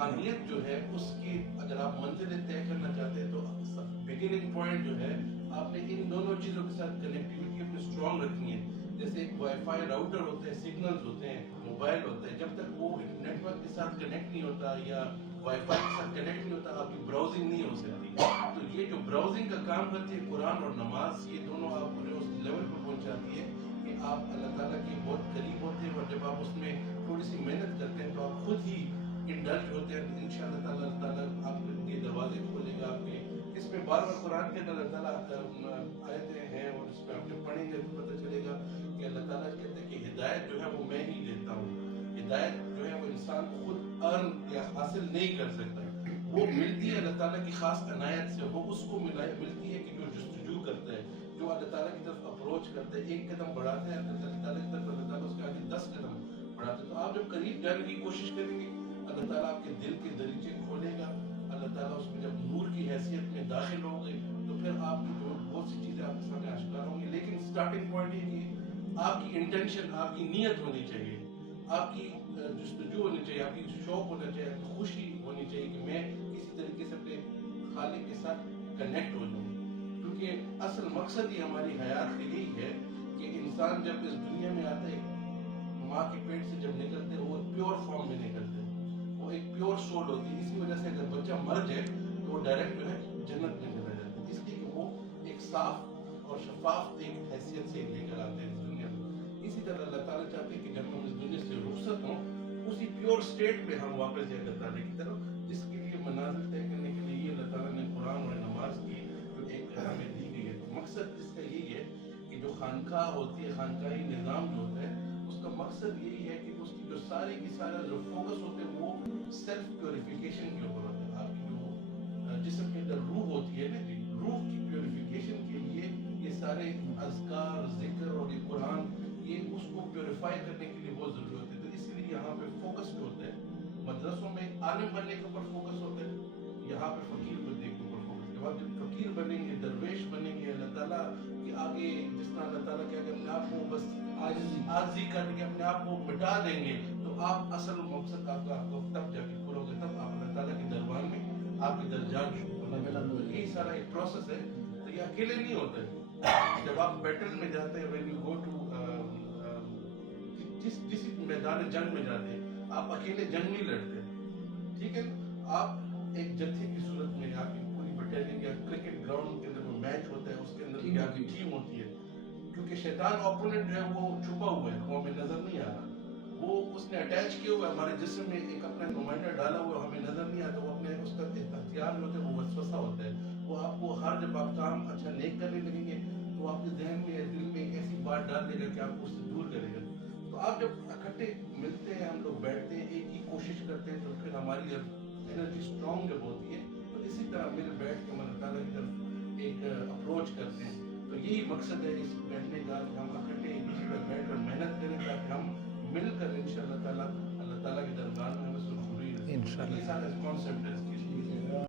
روحانیت جو ہے اس کی اگر آپ منزلیں طے کرنا چاہتے ہیں تو بگننگ پوائنٹ جو ہے آپ نے ان دونوں چیزوں کے ساتھ کنیکٹیوٹی اپنی اسٹرانگ رکھنی ہے. جیسے ایک وائی فائی راؤٹر ہوتے ہیں, سگنلز ہوتے ہیں, موبائل ہوتا ہے, جب تک وہ نیٹ ورک کے ساتھ کنیکٹ نہیں ہوتا یا وائی فائی کے ساتھ کنیکٹ نہیں ہوتا آپ کی براؤزنگ نہیں ہو سکتی. تو یہ جو براؤزنگ کا کام کرتی ہے قرآن اور نماز, یہ دونوں آپ کو جو اس لیول پر پہنچاتی ہے کہ آپ اللہ تعالیٰ کے بہت قریب ہوتے ہیں, اور جب آپ اس میں تھوڑی سی محنت کرتے ہیں تو آپ خود ہی انڈلج ہوتے ہیں. ان شاء اللہ تعالیٰ اللہ تعالیٰ آپ کے دروازے کھولے گا آپ کے. اس میں بار بار قرآن کے اندر اللہ تعالیٰ آیتیں ہیں اور اس پہ آپ جب پڑھیں گے تو پتہ چلے گا کہ اللہ تعالیٰ کہتے ہیں کہ ہدایت جو ہے وہ میں ہی دیتا ہوں. ہدایت جو ہے وہ انسان خود ارن یا حاصل نہیں کر سکتا, وہ ملتی ہے اللہ تعالیٰ کی خاص عنایت سے. وہ اس کو ملتی ہے کہ جو جستجو کرتا ہے, جو اللہ تعالیٰ کی طرف اپروچ کرتا ہے, ایک قدم بڑھاتا ہے اللہ تعالیٰ کی طرف, اللہ تعالیٰ اس کے آگے 10 قدم بڑھاتا ہے. تو آپ جب قریب جانے کی کوشش کریں گے اللہ تعالیٰ آپ کے دل کے دریچے کھولے گا. اللہ تعالیٰ اس میں جب نور کی حیثیت میں داخل ہوں گے تو پھر آپ کی جو بہت سی چیزیں آپ کے سامنے آشکار ہوں گی. لیکن اسٹارٹنگ پوائنٹ یہ کہ آپ کی انٹینشن, آپ کی نیت ہونی چاہیے, آپ کی جستجو ہونی چاہیے, آپ کی شوق ہونا چاہیے, آپ کی خوشی ہونی چاہیے کہ میں کسی طریقے سے اپنے خالق کے ساتھ کنیکٹ ہو جاؤں. کیونکہ اصل مقصد ہی ہماری حیات کا یہی ہے کہ انسان جب اس دنیا میں آتا ہے, ماں کے پیٹ سے جب نکلتے ہیں وہ پیور فارم میں نکلتے ہیں, وہ ایک پیور سول ہوتی ہے. اسی وجہ سے اگر بچہ مر جائے تو وہ ڈائریکٹ جو ہے جنت میں چلا جاتا ہے, اس لیے کہ وہ ایک صاف اور شفاف ایک حیثیت سے لے کر آتے ہیں اس دنیا میں. اسی طرح اللہ تعالیٰ چاہتے ہیں کہ جب ہم اس دنیا سے رخصت ہوں اسی پیور سٹیٹ میں ہم واپس جائیں اللہ تعالیٰ کی طرف, جس کے لیے منازل طے کرنے کے لیے یہ اللہ تعالیٰ نے قرآن اور نماز کی جو ایک ہمیں دی گئی ہے. تو مقصد اس کا یہی ہے کہ جو خانقاہ ہوتی ہے, خانقاہی نظام جو ہوتا ہے, اس کا مقصد یہی ہے کہ اس کی جو ساری کی سارا جو فوکس ہوتے ہیں وہ سیلف پیوریفیکیشن کے اوپر ہوتا ہے. آپ کی جو جسم کے اندر روح ہوتی ہے نا جی, روح کی پیوریفیکیشن کے لیے یہ سارے اذکار, ذکر اور یہ قرآن یہ اس کو پیوریفائی کرنے کے لیے بہت ضروری ہوتے ہیں. تو اسی لیے یہاں پہ فوکس جو ہوتا ہے مدرسوں میں عالم بننے کے اوپر فوکس ہوتا ہے, یہاں پہ فقیر بننے کے اوپر فوکس ہے. جب جب فقیر بنیں گے, درویش بنیں گے, اللہ تعالیٰ کے آگے جس طرح اللہ تعالیٰ کے آگے اپنے آپ کو بس عاجزی کر کے اپنے آپ کو مٹا دیں گے تو آپ اصل مقصد آپ کا تب جا کے پورا ہوگا, تب آپ اللہ تعالیٰ کے دربار میں آپ کے درجات یہی سارا ایک پروسیس ہے. تو یہ اکیلے نہیں ہوتا ہے. جب آپ بیٹل میں جاتے ہیں, when you go to جس میدان جنگ میں جاتے ہیں آپ اکیلے جنگ نہیں لڑتے, ٹھیک ہے, آپ ایک جتھے کی صورت میں آپ کی پوری بٹالین یا کرکٹ گراؤنڈ کے اندر وہ میچ ہوتا ہے اس کے اندر آپ کی ٹیم ہوتی ہے. کیونکہ شیطان اپوننٹ جو ہے وہ چھپا ہوا ہے, وہ ہمیں نظر نہیں آ رہا, وہ اس نے اٹیچ کیا ہوا ہے ہمارے جسم میں, ایک اپنا نمائندہ ڈالا ہوا ہمیں نظر نہیں آتا. وہ اپنے اس کا ہتھیار جو ہوتا ہے وہ وسوسہ ہوتا ہے. وہ آپ کو ہر جب آپ کام اچھا نیک کرنے لگیں گے تو آپ کے ذہن میں دل میں ایک ایسی بات ڈال دے گا کہ آپ کو اس سے دور کرے گا. تو آپ جب اکٹھے ملتے ہیں, ہم لوگ بیٹھتے ہیں, ایک ہی کوشش کرتے ہیں, تو پھر ہماری جب انرجی اسٹرانگ جب ہوتی ہے تو اسی طرح مل بیٹھ کے اللہ تعالیٰ کی طرف ایک اپروچ کرتے ہیں. تو یہی مقصد ہے اس بیٹھنے کا کہ ہم اکٹھے ایک دوسرے پر بیٹھ کر محنت کریں تاکہ ہم مل کر انشاءاللہ تعالیٰ اللہ تعالیٰ کے دربار میں ہمیں سرخروئی رسیں. یہ سارا کانسیپٹ ہے اس کی.